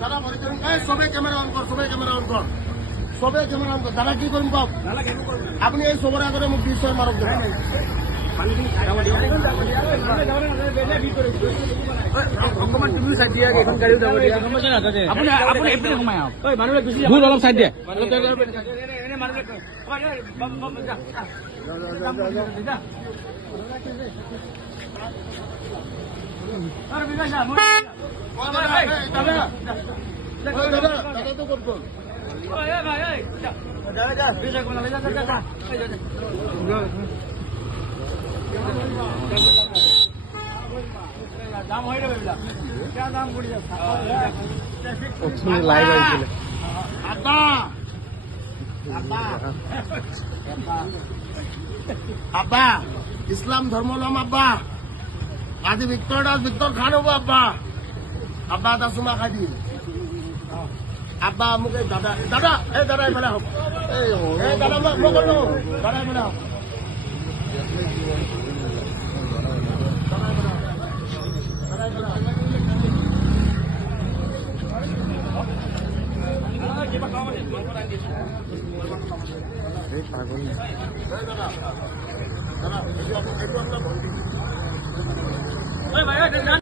দাদা মনিটৰিং সবে camera on কর, সবে ক্যামেরা অন কর, সবে ক্যামেরা অন কর। দাদা কি করুন কওক? আপনি এই সবর আগরে মোক বিষয় মারক দাদা। অকমান তুমি চাই দিয়া, এখন গাড়ীও যাব দিয়া। আপুনি এইপিনে সোমাই আহক। মানুহবিলাক গুচি যাব। অলপ চাই দিয়ে। দাদা তো করবো দাম হয় দাম কৰি লাইভ আহিছিলে। আব্বা আব্বা আব্বা ইসলাম ধর্ম লম আব্বা। আজি ভিক্টর খান হবো আব্বা। আব্বা এটা চুমা খাই দিম। আব্বা মোক এই দাদা দাদা এই দাদা এইফালে হওক। এই দাদা মই কলো দাদা এইফালে হওক। দাদা